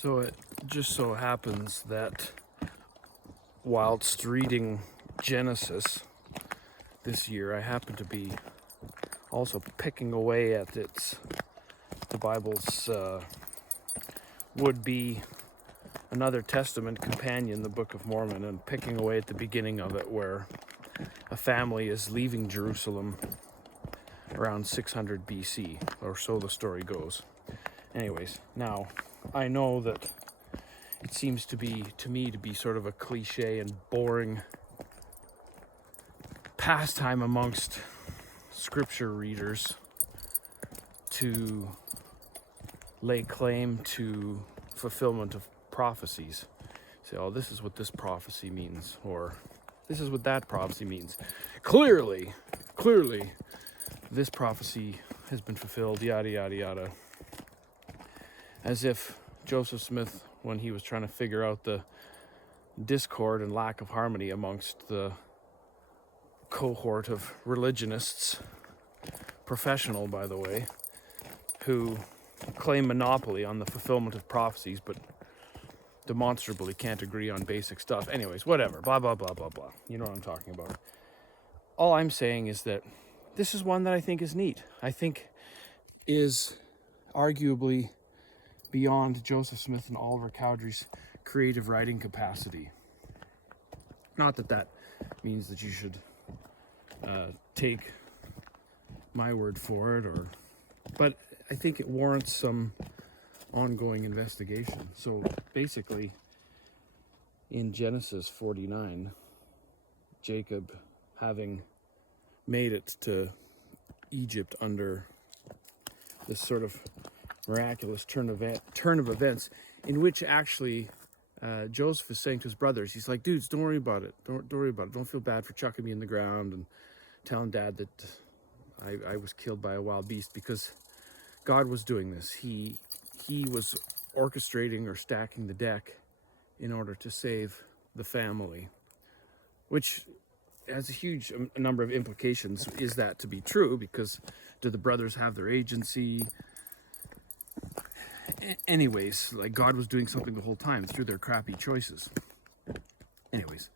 So it just so happens that whilst reading Genesis this year, I happen to be also picking away at the Bible's would-be another Testament companion, the Book of Mormon, and picking away at the beginning of it where a family is leaving Jerusalem around 600 BC, or so the story goes. Anyways, now I know that it seems to me to be sort of a cliche and boring pastime amongst scripture readers to lay claim to fulfillment of prophecies. Say, oh, this is what this prophecy means, or this is what that prophecy means. Clearly, this prophecy has been fulfilled, yada, yada, yada. As if Joseph Smith, when he was trying to figure out the discord and lack of harmony amongst the cohort of religionists, professional, by the way, who claim monopoly on the fulfillment of prophecies, but demonstrably can't agree on basic stuff. Anyways, whatever, blah, blah, blah, blah, blah. You know what I'm talking about. All I'm saying is that this is one that I think is neat. I think is arguably beyond Joseph Smith and Oliver Cowdery's creative writing capacity. Not that that means that you should take my word for it, but I think it warrants some ongoing investigation. So basically, in Genesis 49, Jacob, having made it to Egypt under this sort of miraculous turn of events, in which actually Joseph is saying to his brothers, he's like, dudes, don't worry about it. Don't worry about it. Don't feel bad for chucking me in the ground and telling Dad that I was killed by a wild beast, because God was doing this. He was orchestrating or stacking the deck in order to save the family, which has a huge number of implications. Is that to be true? Because do the brothers have their agency? Anyways, like, God was doing something the whole time through their crappy choices. Anyways,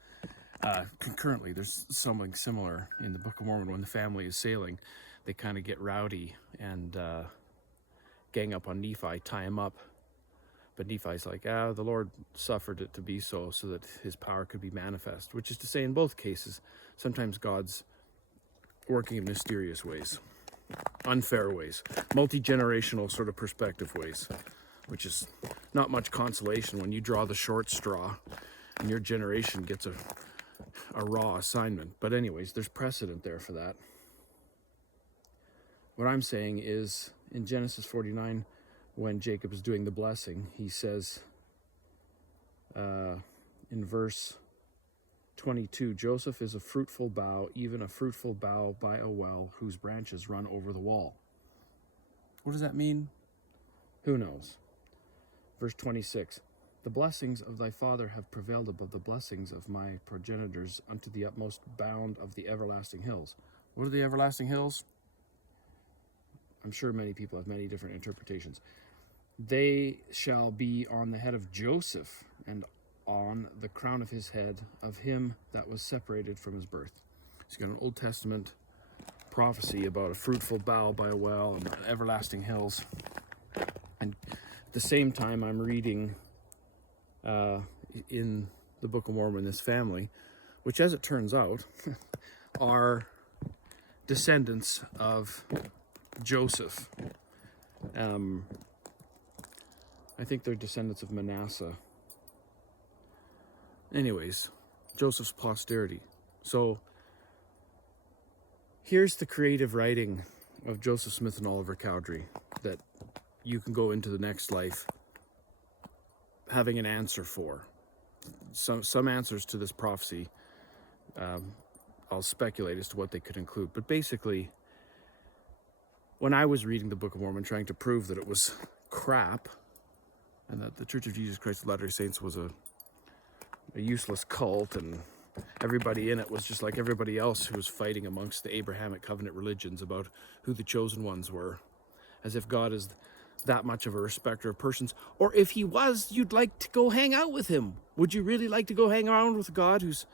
concurrently, there's something similar in the Book of Mormon. When the family is sailing, they kind of get rowdy and gang up on Nephi, tie him up. But Nephi's like, the Lord suffered it to be so that his power could be manifest. Which is to say, in both cases, sometimes God's working in mysterious ways, unfair ways, multi-generational sort of perspective ways, which is not much consolation when you draw the short straw and your generation gets a raw assignment. But anyways, there's precedent there for that. What I'm saying is, in Genesis 49, when Jacob is doing the blessing, he says in verse 22, Joseph is a fruitful bough, even a fruitful bough by a well, whose branches run over the wall. What does that mean? Who knows? Verse 26, the blessings of thy father have prevailed above the blessings of my progenitors unto the utmost bound of the everlasting hills. What are the everlasting hills? I'm sure many people have many different interpretations. They shall be on the head of Joseph, and on the crown of his head, of him that was separated from his birth. So you got an Old Testament prophecy about a fruitful bough by a well and everlasting hills. And at the same time, I'm reading in the Book of Mormon this family, which, as it turns out, are descendants of Joseph. I think they're descendants of Manasseh. Anyways, Joseph's posterity. So here's the creative writing of Joseph Smith and Oliver Cowdery that you can go into the next life having an answer for. Some answers to this prophecy, I'll speculate as to what they could include. But basically, when I was reading the Book of Mormon, trying to prove that it was crap, and that the Church of Jesus Christ of Latter-day Saints was a useless cult, and everybody in it was just like everybody else who was fighting amongst the Abrahamic covenant religions about who the chosen ones were, as if God is that much of a respecter of persons. Or if he was, you'd like to go hang out with him. Would you really like to go hang around with a God who's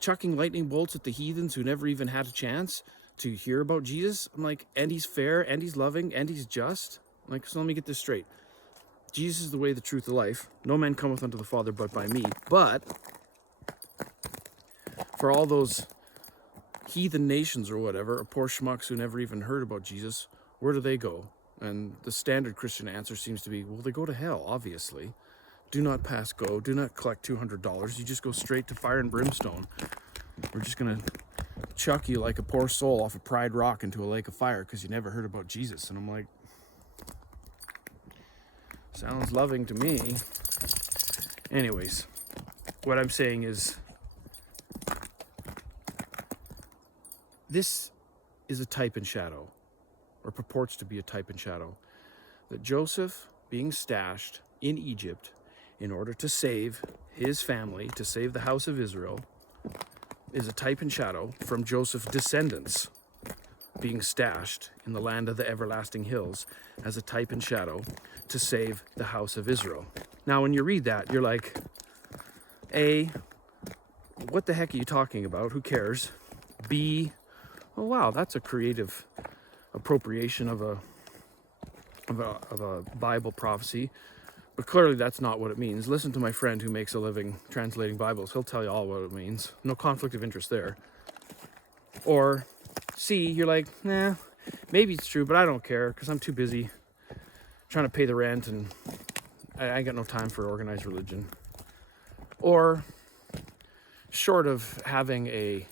chucking lightning bolts at the heathens who never even had a chance to hear about Jesus? I'm like, and he's fair, and he's loving, and he's just. I'm like, so let me get this straight. Jesus is the way, the truth, the life. No man cometh unto the Father but by me. But for all those heathen nations or whatever, poor schmucks who never even heard about Jesus, where do they go? And the standard Christian answer seems to be, well, they go to hell, obviously. Do not pass go. Do not collect $200. You just go straight to fire and brimstone. We're just going to chuck you like a poor soul off a Pride Rock into a lake of fire because you never heard about Jesus. And I'm like, sounds loving to me. Anyways, what I'm saying is, this is a type and shadow, or purports to be a type and shadow, that Joseph being stashed in Egypt in order to save his family, to save the house of Israel, is a type and shadow from Joseph's descendants being stashed in the land of the everlasting hills as a type and shadow to save the house of Israel. Now, when you read that, you're like, A, what the heck are you talking about? Who cares? B, oh wow, that's a creative appropriation of a Bible prophecy. But clearly that's not what it means. Listen to my friend who makes a living translating Bibles. He'll tell you all what it means. No conflict of interest there. Or C, you're like, nah, maybe it's true, but I don't care because I'm too busy trying to pay the rent and I got no time for organized religion. Or short of having a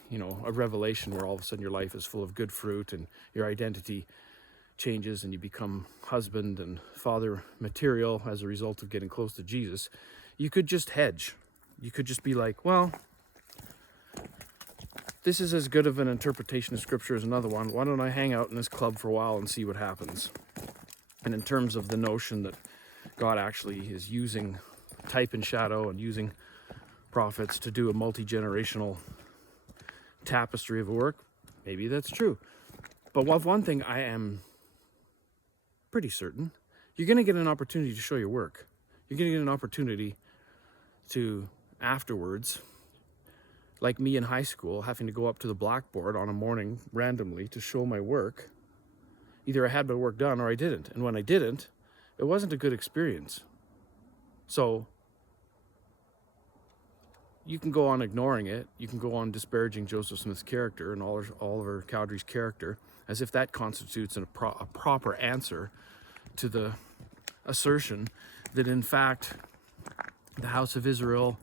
revelation where all of a sudden your life is full of good fruit and your identity changes and you become husband and father material as a result of getting close to Jesus, you could just hedge. You could just be like, well, this is as good of an interpretation of scripture as another one. Why don't I hang out in this club for a while and see what happens? And in terms of the notion that God actually is using type and shadow and using prophets to do a multi-generational tapestry of a work, maybe that's true. But one thing I am pretty certain, you're going to get an opportunity to show your work. You're going to get an opportunity to, afterwards, like me in high school, having to go up to the blackboard on a morning randomly to show my work. Either I had my work done or I didn't. And when I didn't, it wasn't a good experience. So you can go on ignoring it. You can go on disparaging Joseph Smith's character and Oliver Cowdery's character as if that constitutes a proper answer to the assertion that, in fact, the house of Israel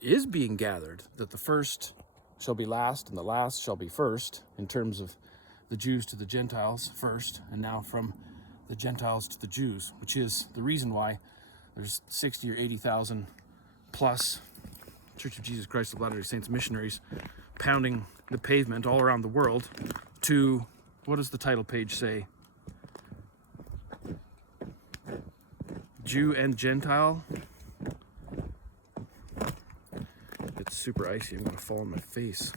is being gathered, that the first shall be last and the last shall be first, in terms of the Jews to the Gentiles first, and now from the Gentiles to the Jews, which is the reason why there's 60 or 80,000 plus Church of Jesus Christ of Latter-day Saints missionaries pounding the pavement all around the world to, what does the title page say? Jew and Gentile. It's super icy. I'm going to fall on my face.